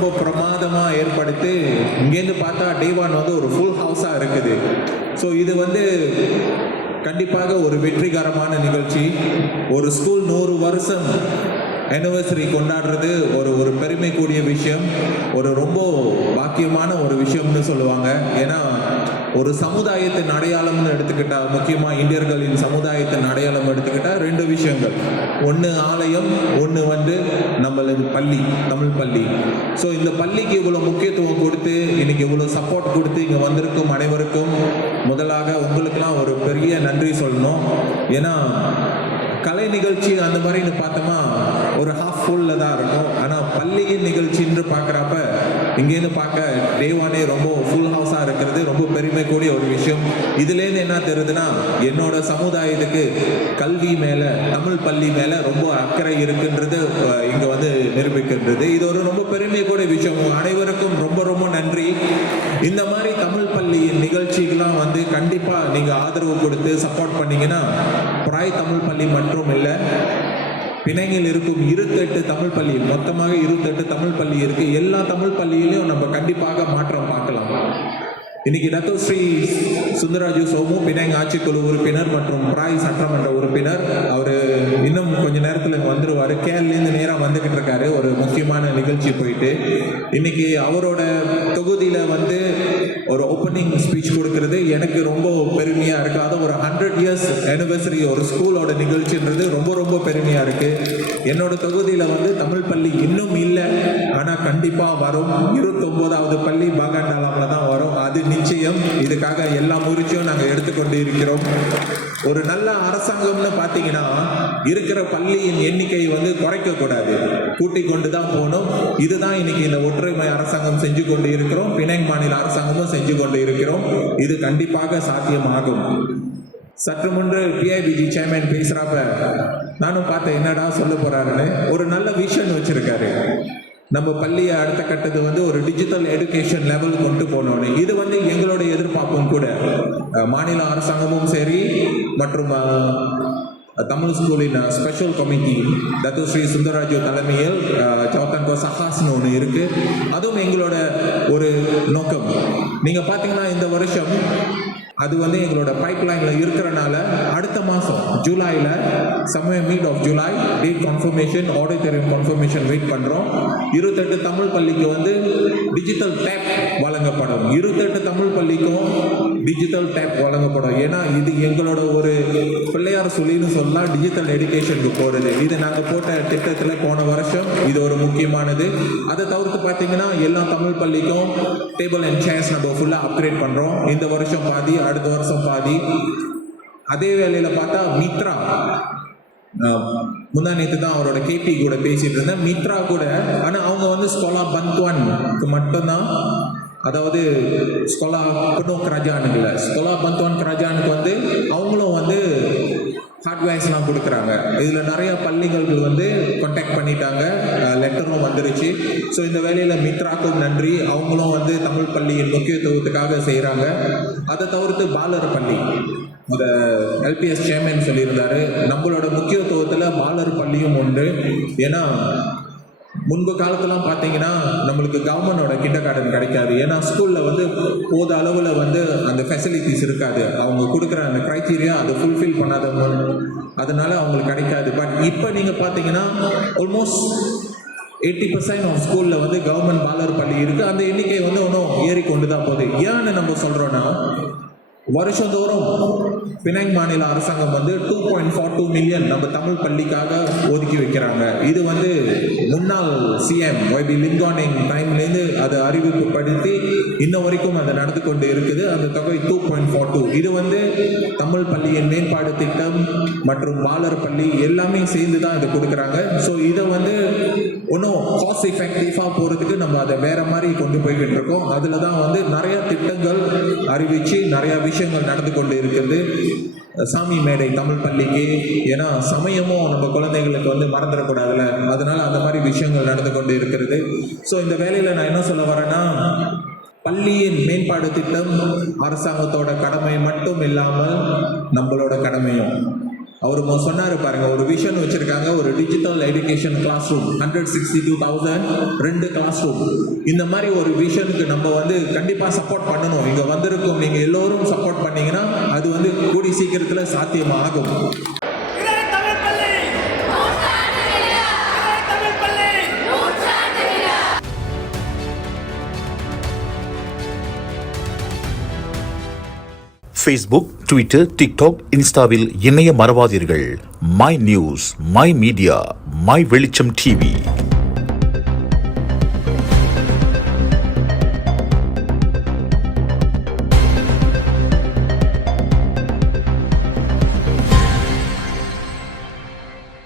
ரொம்ப பிரமாதமாக ஏற்படுத்தி இங்கேருந்து பார்த்தா டேவான் வந்து ஒரு ஃபுல் ஹவுஸாக இருக்குது. ஸோ இது வந்து கண்டிப்பாக ஒரு வெற்றிகரமான நிகழ்ச்சி. ஒரு ஸ்கூல் 100 வருஷம் ஆனிவர்சரி கொண்டாடுறது ஒரு பெருமை கூடிய விஷயம், ஒரு ரொம்ப பாக்கியமான ஒரு விஷயம்னு சொல்லுவாங்க. ஏன்னா ஒரு சமுதாயத்தின் அடையாளம்னு எடுத்துக்கிட்டா, முக்கியமாக இந்தியர்களின் சமுதாயத்தின் அடையாளம் எடுத்துக்கிட்டா 2 விஷயங்கள். ஒன்று ஆலயம், ஒன்று வந்து நம்மளது பள்ளி, தமிழ் பள்ளி. ஸோ இந்த பள்ளிக்கு இவ்வளோ முக்கியத்துவம் கொடுத்து இன்னைக்கு இவ்வளோ சப்போர்ட் கொடுத்து இங்கே வந்திருக்கும் அனைவருக்கும் முதலாக உங்களுக்கெல்லாம் ஒரு பெரிய நன்றி சொல்லணும். ஏன்னா கலை நிகழ்ச்சி அந்த மாதிரின்னு பார்த்தோமா ஒரு ஹாஃப் ஃபுல்லில் தான் இருக்கும். ஆனால் பள்ளியின் நிகழ்ச்சின்னு பார்க்குறப்ப இங்கேருந்து பார்க்க டேவானே ரொம்ப ஃபுல் ஹவுஸாக இருக்கிறது ரொம்ப பெருமை கூடிய ஒரு விஷயம். இதுலேருந்து என்ன தெரியுதுன்னா, என்னோட சமுதாயத்துக்கு கல்வி மேலே, தமிழ் பள்ளி மேலே ரொம்ப அக்கறை இருக்குன்றது இங்கே வந்து நிரூபிக்கின்றது. இது ஒரு ரொம்ப பெருமை கூடிய விஷயம். அனைவருக்கும் ரொம்ப ரொம்ப நன்றி. இந்த மாதிரி தமிழ் பள்ளியின் நிகழ்ச்சிகள்லாம் வந்து கண்டிப்பாக நீங்கள் ஆதரவு கொடுத்து சப்போர்ட் பண்ணீங்கன்னா, பிராய் தமிழ் பள்ளி மற்றும் இல்லை, பிணைங்கில் இருக்கும் 28 தமிழ் பள்ளி, மொத்தமாக 28 தமிழ் பள்ளி இருக்கு. எல்லா தமிழ் பள்ளியிலையும் நம்ம கண்டிப்பாக மாற்றம் பார்க்கலாம். இன்னைக்கு டத்தோ ஸ்ரீ சுந்தராஜு சோமு பிணைங் ஆட்சிக்குழு உறுப்பினர் மற்றும் பிராய் சட்டமன்ற உறுப்பினர், அவர் இன்னும் கொஞ்ச நேரத்தில் இங்கே வந்துருவார். கேரளேருந்து நேராக வந்துக்கிட்டு இருக்காரு ஒரு முக்கியமான நிகழ்ச்சி போயிட்டு. இன்னைக்கு அவரோட தொகுதியில் வந்து ஒரு ஓப்பனிங் ஸ்பீச் கொடுக்கறது எனக்கு ரொம்ப பெருமையாக இருக்குது. அது ஒரு 100 years anniversary ஒரு ஸ்கூலோட நிகழ்ச்சின்றது ரொம்ப ரொம்ப பெருமையாக இருக்குது. என்னோட தொகுதியில் வந்து தமிழ் பள்ளி இன்னும் இல்லை, ஆனால் கண்டிப்பாக வரும். 29வது பள்ளி பாகாண்டாலாமில் தான் வரும், அது நிச்சயம். இதுக்காக எல்லா முயற்சியும் நாங்கள் எடுத்துக்கொண்டு இருக்கிறோம். ஒரு நல்ல அரசாங்கம்னு பார்த்தீங்கன்னா இருக்கிற பள்ளியின் எண்ணிக்கை வந்து குறைக்கக்கூடாது, கூட்டி கொண்டு தான் போகணும். இதுதான் இன்னைக்கு இந்த ஒற்றுமை அரசாங்கம் செஞ்சு கொண்டு இருக்கிறோம், பிணைங் மாநில அரசாங்கமும் செஞ்சு கொண்டு இருக்கிறோம். இது கண்டிப்பாக சாத்தியமாகும். சற்று முன்பு பிஐபிஜி சேர்மேன் பேசுகிறப்ப நானும் பார்த்தேன், என்னடா சொல்ல போறாருன்னு. ஒரு நல்ல விஷன் வச்சிருக்காரு. நம்ம பள்ளியை அடுத்த கட்டது வந்து ஒரு டிஜிட்டல் எடுகேஷன் லெவல் கொண்டு போனோன்னு. இது வந்து எங்களோட எதிர்பார்ப்பும் கூட. மாநில அரசாங்கமும் சரி மற்றும் தமிழ் ஸ்கூலின் special committee Dato Sri Sundaraju தலைமையில் சௌத்தன்கோ சஹாஸ்னு ஒன்று இருக்கு. அதுவும் எங்களோட ஒரு நோக்கம். நீங்க பார்த்தீங்கன்னா இந்த வருஷம் அது வந்து எங்களோட பைப்லைனில் இருக்கிறனால அடுத்த மாதம் ஜூலையில் சமயம் meet of July date confirmation, auditorium confirmation wait பண்ணுறோம். 28 தமிழ் பள்ளிக்கு வந்து டிஜிட்டல் டேப் வழங்கப்படும். 28 தமிழ் பள்ளிக்கும் டிஜிட்டல் டேப் வழங்கப்படும். ஏன்னா இது எங்களோட ஒரு பிள்ளையார் சொல்லின்னு சொல்லலாம், டிஜிட்டல் எடுகேஷனுக்கு போகிறது. இது நாங்கள் போட்ட திட்டத்தில் போன வருஷம் இது ஒரு முக்கியமானது. அதை தவிர்த்து பார்த்தீங்கன்னா எல்லா தமிழ் பள்ளிக்கும் டேபிள் அண்ட் சேர்ஸ் நம்ம ஃபுல்லாக அப்கிரேட் பண்ணுறோம். இந்த வருஷம் பாதி, அடுத்த வருஷம் பாதி. அதே வேளையில் பார்த்தா மித்ரா, முந்தா நேற்று தான் அவரோட கேபி கூட பேசிட்டு இருந்தேன். மித்ரா கூட, ஆனால் அவங்க வந்து ஸ்கோலா பந்த்வானுக்கு மட்டும்தான், அதாவது ஸ்கோலா பெனோக் கராஜானுக்கு இல்லை, ஸ்கோலா பந்த்வான் கராஜானுக்கு வந்து அவங்களும் வந்து ஹார்ட்வேர்ஸ்லாம் கொடுக்குறாங்க. இதில் நிறைய பள்ளிகள் வந்து கான்டாக்ட் பண்ணிட்டாங்க, லெட்டரும் வந்துருச்சு. ஸோ இந்த வேலையில் மித்ராக்கும் நன்றி. அவங்களும் வந்து தமிழ் பள்ளியின் முக்கியத்துவத்துக்காக செய்கிறாங்க. அதை தவிர்த்து பாலர் பள்ளி, இந்த எல்பிஎஸ் சேர்மேன் சொல்லியிருந்தாரு, நம்மளோட முக்கியத்துவத்தில் பாலர் பள்ளியும் உண்டு. ஏன்னா முன்பு காலத்துலாம் பார்த்தீங்கன்னா நம்மளுக்கு கவர்மெண்டோட கிண்டர் கார்டன் கிடைக்காது. ஏன்னா ஸ்கூலில் வந்து போத அளவில் வந்து அந்த ஃபெசிலிட்டிஸ் இருக்காது. அவங்க கொடுக்குற அந்த க்ரைட்டீரியா அதை ஃபுல்ஃபில் பண்ணாதவங்க, அதனால அவங்களுக்கு கிடைக்காது. பட் இப்போ நீங்கள் பார்த்தீங்கன்னா ஆல்மோஸ்ட் 80% ஆஃப் ஸ்கூலில் வந்து கவர்மெண்ட் பாலர் பள்ளி இருக்குது. அந்த எண்ணிக்கை வந்து இன்னும் ஏறிக்கொண்டு தான் போகுது. ஏன்னு நம்ம சொல்கிறோன்னா, வருஷந்தோறும் பிணைங் மாநில அரசாங்கம் வந்து 2.42 மில்லியன் நம்ம தமிழ் பள்ளிக்காக ஒதுக்கி வைக்கிறாங்க. இது வந்து முன்னாள் சிஎம் ஒய்பி லிங்கானிங் டைம்லேருந்து அதை அறிவிப்புப்படுத்தி இன்ன வரைக்கும் அது நடந்து கொண்டு இருக்குது. அந்த தொகை 2.42. இது வந்து தமிழ் பள்ளியின் மேம்பாடு திட்டம் மற்றும் பாலர் பள்ளி எல்லாமே சேர்ந்து தான் இது கொடுக்குறாங்க. ஸோ இதை வந்து இன்னும் காஸ்ட் எஃபெக்டிவாக போகிறதுக்கு நம்ம அதை வேற மாதிரி கொண்டு போய்கிட்டு இருக்கோம். அதில் தான் வந்து நிறைய திட்டங்கள் அறிவித்து நிறைய விஷயங்கள் நடந்து கொண்டு இருக்கிறது. சாமி மேடை தமிழ் பள்ளிக்கு, ஏன்னா சமயமும் நம்ம குழந்தைகளுக்கு வந்து மறந்துடக்கூடாதுல்ல, அதனால அந்த மாதிரி விஷயங்கள் நடந்து கொண்டு இருக்கிறது. ஸோ இந்த வேலையில் நான் என்ன சொல்ல வரேன்னா, பள்ளியின் மேம்பாடு திட்டம் அரசாங்கத்தோட கடமை மட்டும் இல்லாமல் நம்மளோட கடமையும். அவர் சொன்னாரு பாருங்க, ஒரு விஷன் வச்சிருக்காங்க, ஒரு digital education class room 162,000 2 class room. இந்த மாதிரி ஒரு விஷனுக்கு நம்ம வந்து கண்டிப்பா சப்போர்ட் பண்ணணும். இங்க வந்திருக்கும் நீங்க எல்லோரும் சப்போர்ட் பண்ணீங்கன்னா அது வந்து கூடி சீக்கிரத்துல சாத்தியமாகும். Facebook, Twitter, TikTok, இன்ஸ்டாவில் இணைய மறவாதீர்கள். My news, my media, my Velicham TV.